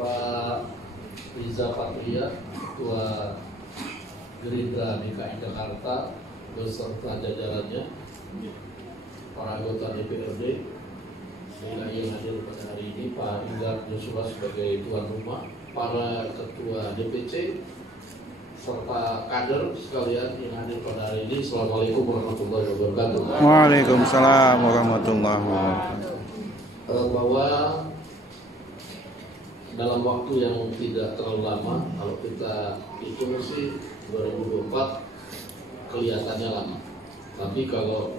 Pak Riza Patria, Ketua Gerindra DKI Jakarta beserta jajarannya, para anggota DPRD yang hadir pada hari ini, Pak Inggar Joshua sebagai tuan rumah, para ketua DPC, serta kader sekalian yang hadir pada hari ini. Assalamualaikum warahmatullahi wabarakatuh. Waalaikumsalam warahmatullahi wabarakatuh. Bahwa dalam waktu yang tidak terlalu lama, kalau kita hitung sih 2024 kelihatannya lama, tapi kalau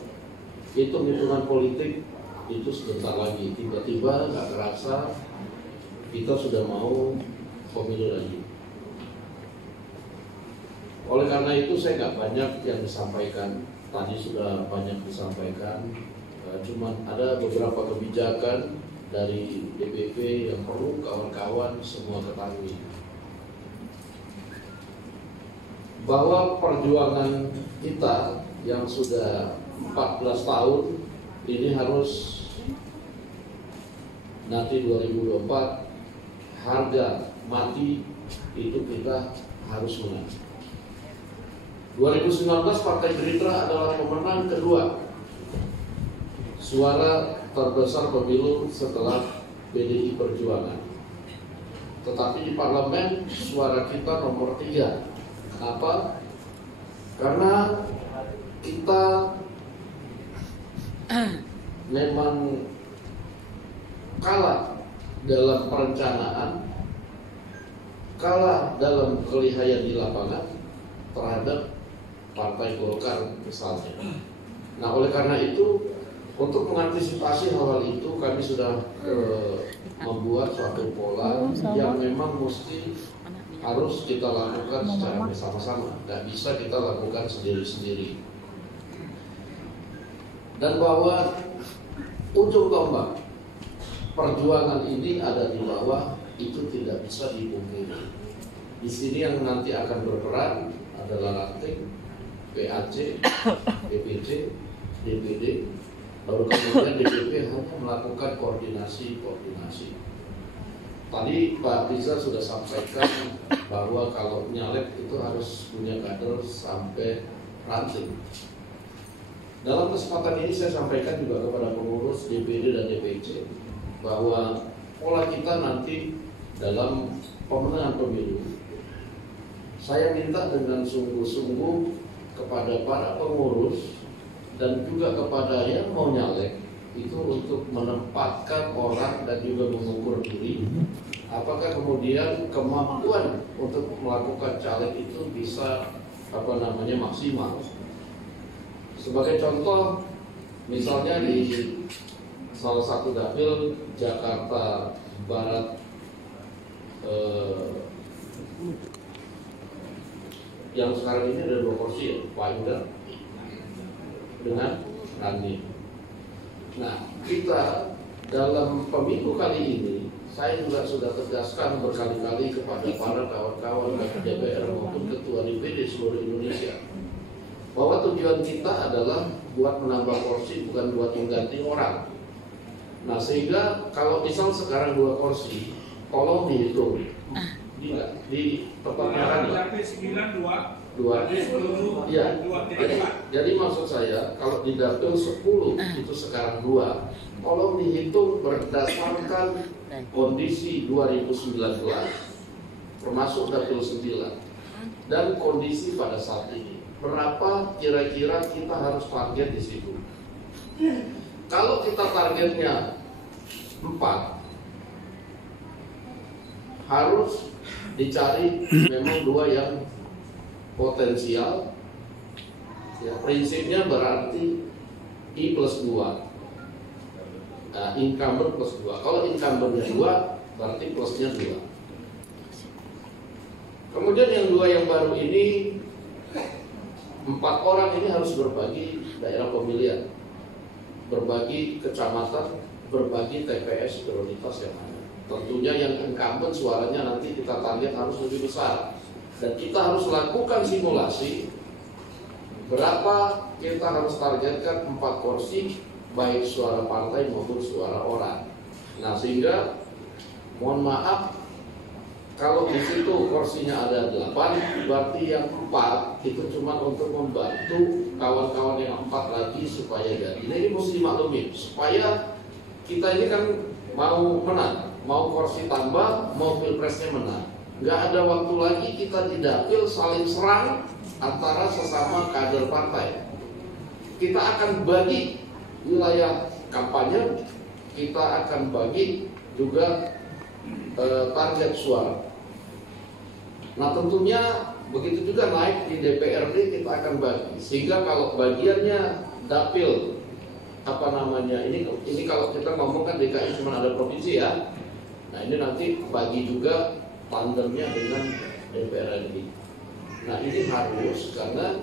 hitung-hitungan politik itu sebentar lagi, tiba-tiba nggak terasa kita sudah mau pemilu lagi. Oleh karena itu saya nggak banyak yang disampaikan, tadi sudah banyak disampaikan, cuman ada beberapa kebijakan dari DPP yang perlu kawan-kawan semua ketahui, bahwa perjuangan kita yang sudah 14 tahun ini harus nanti 2024 harga mati itu kita harus menang. 2019 Partai Gerindra adalah pemenang kedua, suara terbesar pemilu setelah PDI Perjuangan. Tetapi di parlemen suara kita nomor 3. Kenapa? Karena kita memang kalah dalam perencanaan, kalah dalam kelihayan di lapangan terhadap Partai Golkar misalnya. Nah, oleh karena itu, untuk mengantisipasi hal-hal itu, kami sudah membuat suatu pola yang memang mesti harus kita lakukan secara bersama-sama, nggak bisa kita lakukan sendiri-sendiri. Dan bahwa ujung tombak perjuangan ini ada di bawah, itu tidak bisa dipungkiri. Di sini yang nanti akan berperan adalah ranting, PAC, DPC, DPD, baru kemudian DPP hanya melakukan koordinasi. Tadi Pak Riza sudah sampaikan bahwa kalau nyalek itu harus punya kader sampai ranting. Dalam kesempatan ini saya sampaikan juga kepada pengurus DPD dan DPC bahwa pola kita nanti dalam pemenangan pemilu, saya minta dengan sungguh-sungguh kepada para pengurus dan juga kepada yang mau nyalek itu untuk menempatkan orang dan juga mengukur diri apakah kemudian kemampuan untuk melakukan caleg itu bisa maksimal. Sebagai contoh, misalnya di salah satu dapil Jakarta Barat yang sekarang ini ada 2 kursi ya, Pak Indra dengan Rani. Nah, kita dalam pemilu kali ini, saya juga sudah tegaskan berkali-kali kepada para kawan-kawan dari DPR maupun ketua DPD seluruh Indonesia, bahwa tujuan kita adalah buat menambah kursi, bukan buat mengganti orang. Nah, sehingga kalau misal sekarang 2 kursi, tolong dihitung di tempat merah dua. Ya. Jadi maksud saya, kalau di dapil 10 itu sekarang 2, tolong dihitung berdasarkan kondisi 2019 termasuk dapil 9 dan kondisi pada saat ini. Berapa kira-kira kita harus target di situ? Kalau kita targetnya 4, harus dicari memang 2 yang potensial. Ya, prinsipnya berarti I plus 2. Nah, incumbent plus 2. Kalau incumbentnya 2, berarti plusnya 2. Kemudian yang 2 yang baru ini, 4 orang ini harus berbagi daerah pemilihan, berbagi kecamatan, berbagi TPS prioritas yang ada. Tentunya yang incumbent suaranya nanti kita target harus lebih besar. Dan kita harus lakukan simulasi berapa kita harus targetkan 4 kursi, baik suara partai maupun suara orang. Nah, sehingga mohon maaf Kalau di situ kursinya ada 8, berarti yang 4 itu cuma untuk membantu kawan-kawan yang 4 lagi supaya jadi. Nah, ini mesti dimaklumi supaya kita ini kan mau menang, mau kursi tambah, mau pilpresnya menang. Nggak ada waktu lagi kita di dapil saling serang antara sesama kader partai. Kita akan bagi wilayah kampanye, kita akan bagi juga target suara. Nah, tentunya begitu juga naik di DPRD kita akan bagi, sehingga kalau bagiannya dapil ini kalau kita ngomong kan DKI cuma ada provinsi ya. Nah, ini nanti bagi juga tandemnya dengan DPR RI. Nah, ini harus karena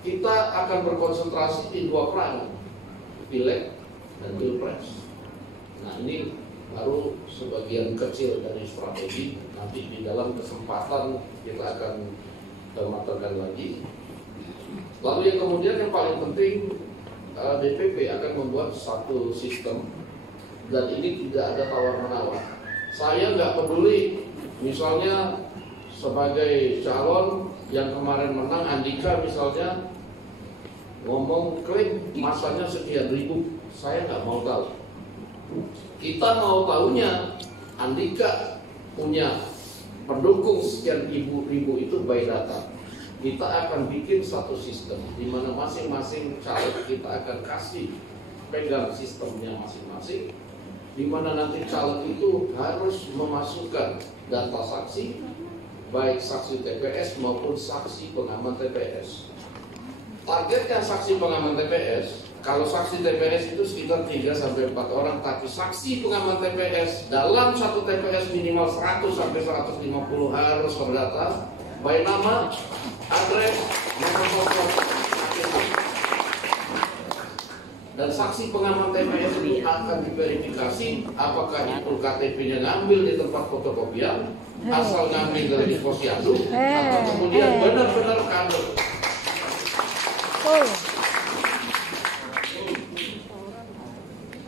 kita akan berkonsentrasi di 2 peran, pileg dan pilpres. Nah, ini baru sebagian kecil dari strategi. Nanti di dalam kesempatan kita akan matangkan lagi. Lalu yang kemudian yang paling penting, DPP akan membuat satu sistem, dan ini tidak ada tawar-menawar. Saya nggak peduli, misalnya sebagai calon yang kemarin menang, Andika misalnya ngomong klaim masanya sekian ribu, saya nggak mau tahu. Kita mau tahunya Andika punya pendukung sekian ribu itu by data. Kita akan bikin satu sistem di mana masing-masing caleg kita akan kasih pegang sistemnya masing-masing, di mana nanti caleg itu harus memasukkan data saksi, baik saksi TPS maupun saksi pengaman TPS. Targetnya saksi pengaman TPS, kalau saksi TPS itu sekitar 3-4 orang, tapi saksi pengaman TPS dalam satu TPS minimal 100-150 harus terdata, baik nama, address, nomor telepon, KTP. Dan saksi pengaman TPS ini akan diverifikasi apakah itu KTP-nya ngambil di tempat fotokopian, asal ngambil dari posyandu, atau kemudian benar-benar kader.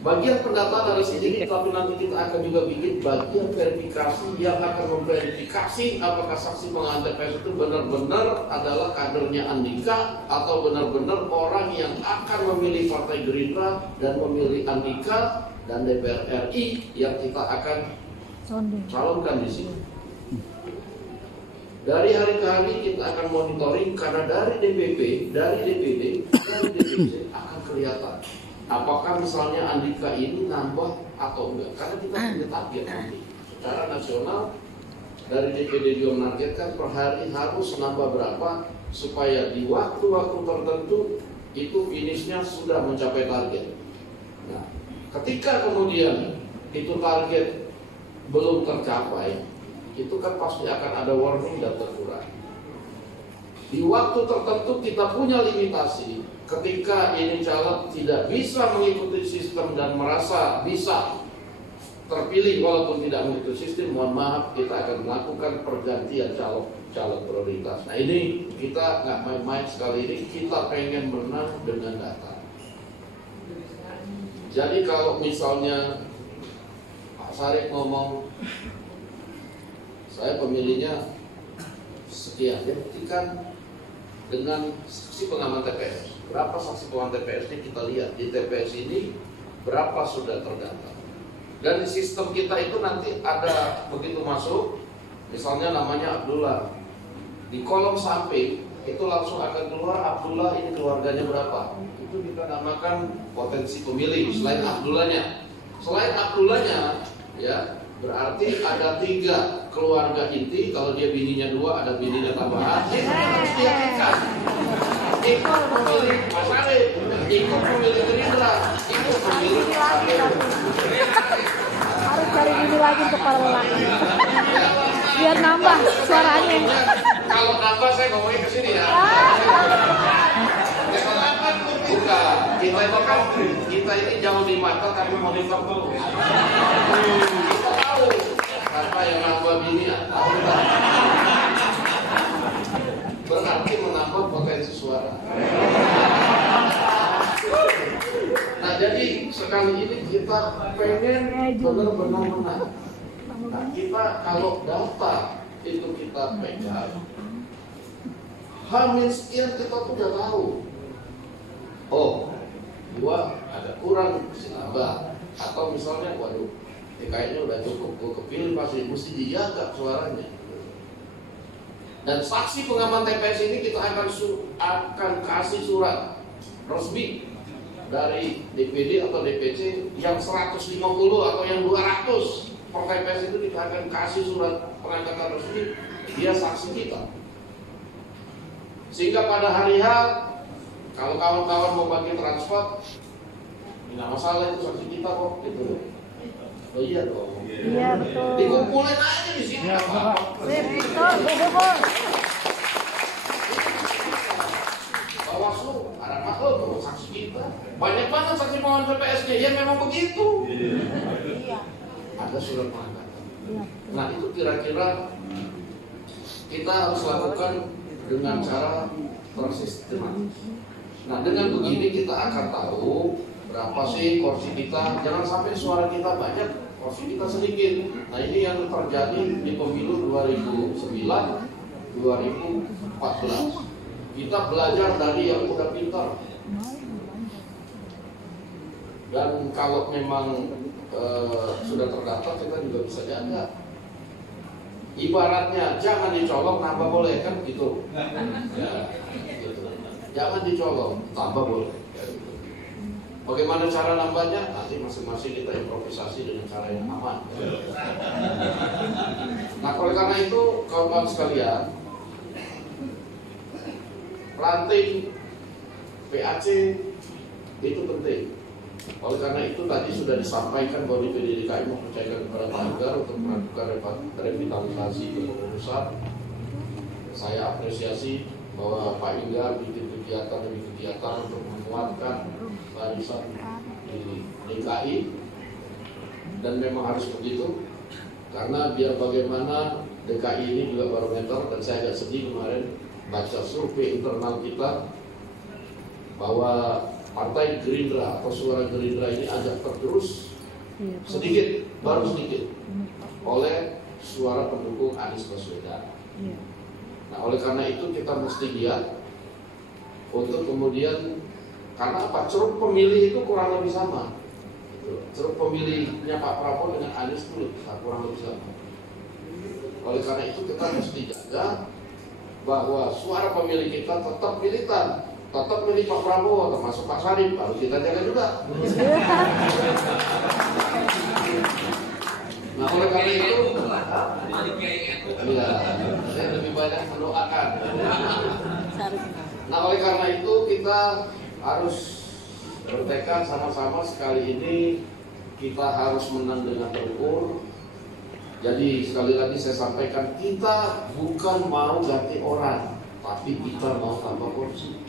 Bagian pendataan dari sini, tapi nanti kita akan juga bikin bagian verifikasi yang akan memverifikasi apakah saksi pengaman TPS itu benar-benar adalah kadernya Andika atau benar-benar orang yang akan memilih Partai Gerindra dan memilih Andika dan DPR RI yang kita akan calonkan di sini. Dari hari ke hari kita akan monitoring, karena dari DPP, dari DPD, dari DPC akan kelihatan apakah misalnya Andika ini nambah atau enggak. Karena kita punya target nanti secara nasional, dari DPD juga menargetkan per hari harus nambah berapa supaya di waktu-waktu tertentu itu finishnya sudah mencapai target. Nah, ketika kemudian itu target belum tercapai, itu kan pasti akan ada warning dan teguran. Di waktu tertentu kita punya limitasi. Ketika ini caleg tidak bisa mengikuti sistem dan merasa bisa terpilih walaupun tidak mengikuti sistem, mohon maaf, kita akan melakukan pergantian caleg prioritas. Nah, ini kita nggak main-main sekali ini, kita pengen menang dengan data. Jadi kalau misalnya Pak Sarip ngomong saya pemilihnya sekian, dia buktikan dengan saksi pengaman TPS. Berapa saksi pengaman TPS ini kita lihat di TPS ini berapa sudah terdata. Dan di sistem kita itu nanti ada, begitu masuk, misalnya namanya Abdullah, di kolom samping itu langsung akan keluar Abdullah ini keluarganya berapa. Itu kita namakan potensi pemilih. Selain Abdullahnya, ya berarti ada 3 keluarga inti. Kalau dia bininya 2, ada bininya tambahan. Itu harus diyakinkan. Ikut pemilih Mas Arif, ikut pemilih Gerindra, ikut pemilih harus cari bini lagi untuk para lelaki biar nambah suaranya. Kalau nambah saya ngomongin ke sini ya. Bukan, kita ini jauh di mata tapi monitor terus. Kita tahu apa yang nambah bini atau enggak. Berarti menambah potensi suara. Nah, jadi sekali ini kita pengen benar-benar menang. Nah, kita kalau data itu kita pegang, hamil sekian kita tuh udah tahu. Oh, gua ada kurang mesti nambah, atau misalnya waduh, kayaknya udah cukup, gua kepilih pasti mesti dijaga suaranya. Dan saksi pengaman TPS ini kita akan kasih surat resmi dari DPD atau DPC yang 150 atau yang 200 per TPS itu kita akan kasih surat pengangkatan resmi, dia saksi kita. Sehingga pada hari H kalau kawan-kawan mau bagi transport, nggak masalah itu saksi kita kok gitu. Oh iya dong. Iya betul. Dikumpulin aja di sini. Betul. Bawaslu ada makhluk saksi kita. Banyak banget saksi pengaman TPS-nya. Ya memang begitu. Iya. Ada surat pengangkatan. Nah itu kira-kira kita harus lakukan dengan cara tersistematis. Nah dengan begini kita akan tahu berapa sih kursi kita. Jangan sampai suara kita banyak, kursi kita sedikit. Nah ini yang terjadi di pemilu 2009, 2014. Kita belajar dari yang udah pintar. Dan kalau memang sudah terdaftar kita juga bisa jaga. Ibaratnya jangan dicolok, nambah boleh kan gitu. Ya, gitu. Jangan dicolok, tambah boleh. Ya, gitu. Bagaimana cara nambahnya? Nanti masing-masing kita improvisasi dengan cara yang aman. Nah, oleh karena itu, kawan-kawan sekalian, ranting PAC itu penting. Oleh karena itu tadi sudah disampaikan bahwa DPD DKI mempercayakan kepada Pak Enggar untuk melakukan revitalisasi kepengurusan. Saya apresiasi bahwa Pak Enggar bikin kegiatan demi kegiatan untuk menguatkan barisan di DKI, dan memang harus begitu karena biar bagaimana DKI ini juga barometer. Dan saya agak sedih kemarin baca survei internal kita bahwa Partai Gerindra atau suara Gerindra ini agak tergerus sedikit, baru sedikit oleh suara pendukung Anies Baswedan. Nah oleh karena itu kita mesti lihat untuk kemudian, karena apa, ceruk pemilih itu kurang lebih sama. Ceruk pemilihnya Pak Prabowo dengan Anies itu kurang lebih sama. Oleh karena itu kita mesti jaga bahwa suara pemilih kita tetap militan, tetap milih Pak Prabowo, termasuk Pak Sarip, harus kita jaga juga. Nah oleh karena itu, ya, saya lebih banyak mendoakan. Nah oleh karena itu kita harus bertekad sama-sama sekali ini kita harus menang dengan terukur. Jadi sekali lagi saya sampaikan, kita bukan mau ganti orang, tapi kita mau tambah kursi.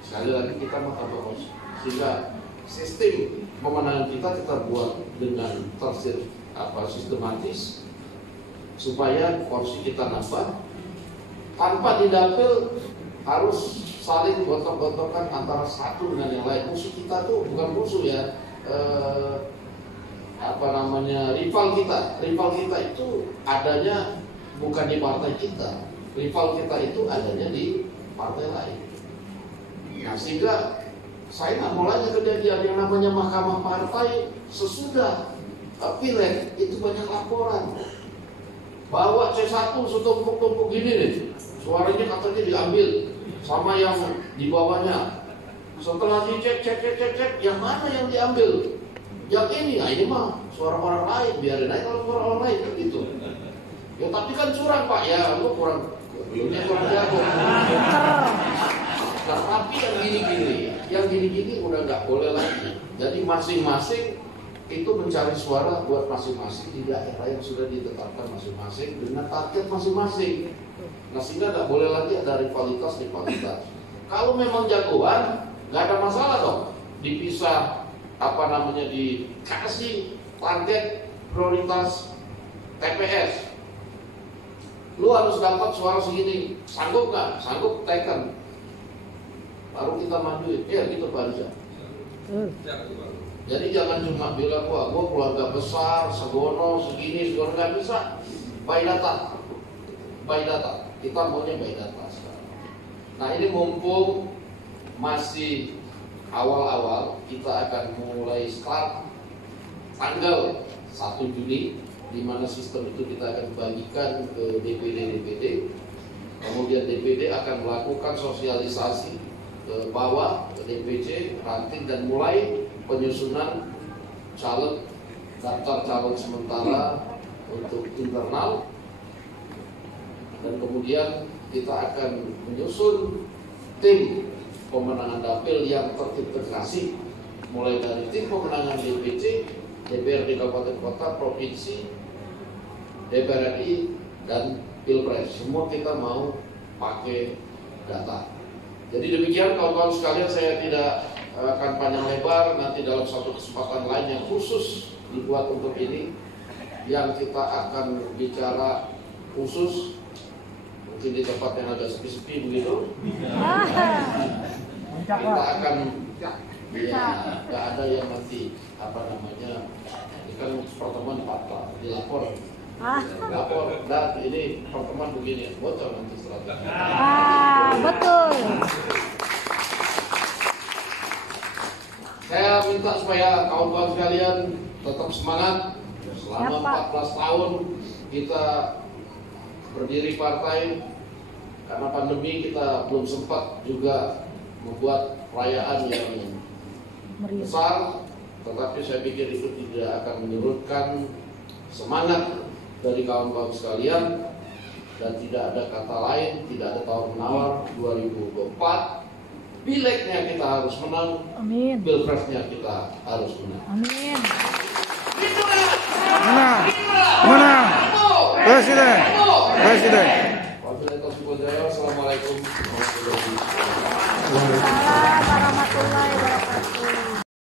Sekali lagi kita mau tambah kursi, sehingga sistem pemenangan kita buat dengan sistematis supaya kursi kita nambah tanpa didapil harus saling gontok-gontokan antara satu dengan yang lain. Musuh kita tuh bukan musuh ya, rival kita itu adanya bukan di partai kita, rival kita itu adanya di partai lain. Nah sehingga saya nggak mau lagi kejadian yang namanya mahkamah partai sesudah pileg itu banyak laporan bahwa C1 setumpuk-tumpuk gini nih, suaranya katanya diambil sama yang di bawahnya. Setelah dicek, yang mana yang diambil? Yang ini, nah ini mah suara orang lain, biarin aja kalau suara orang lain kan gitu. Ya tapi kan curang Pak, ya lu kurang jago. Nah, tapi yang gini-gini udah nggak boleh lagi. Jadi masing-masing itu mencari suara buat masing-masing di daerah yang sudah ditetapkan masing-masing dengan target masing-masing. Nah sehingga nggak boleh lagi ada rivalitas. Kalau memang jagoan, nggak ada masalah dong. Dipisah dikasih target prioritas TPS. Lu harus dapat suara segini, sanggup nggak? Sanggup, tekan. Baru kita majuin, ya gitu Pak Rizal. Jadi jangan cuma bilang, wah gue keluarga besar, segono, segini, segono, nggak bisa. By data, kita maunya by data sekarang. Nah ini mumpung masih awal-awal, kita akan mulai start tanggal 1 Juli, di mana sistem itu kita akan bagikan ke DPD. Kemudian DPD akan melakukan sosialisasi ke bawah, ke DPC, ranting, dan mulai penyusunan caleg, daftar calon sementara untuk internal. Dan kemudian kita akan menyusun tim pemenangan dapil yang terintegrasi, mulai dari tim pemenangan DPC, DPRD Kabupaten Kota, Provinsi, DPR RI, dan Pilpres. Semua kita mau pakai data. Jadi demikian kawan-kawan sekalian, saya tidak akan panjang lebar. Nanti dalam suatu kesempatan lain yang khusus dibuat untuk ini, yang kita akan bicara khusus, mungkin di tempat yang agak sepi-sepi begitu. Kita akan, ya, nggak ada yang nanti ini kan pertemuan fakta dilapor. Lapor, dan ini pertemuan begini, bocor nanti strategi. Betul. Saya minta supaya kawan-kawan sekalian tetap semangat. Selama 14 tahun kita berdiri partai, karena pandemi kita belum sempat juga membuat perayaan yang besar, tetapi saya pikir itu tidak akan menyurutkan semangat dari kawan-kawan sekalian, dan tidak ada kata lain, tidak ada tawar-menawar. 2024 pilegnya kita harus menang, Amin. Pilpresnya kita harus menang. Amin. Menang. Presiden. Assalamualaikum warahmatullahi wabarakatuh. Waalaikumsalam warahmatullahi wabarakatuh.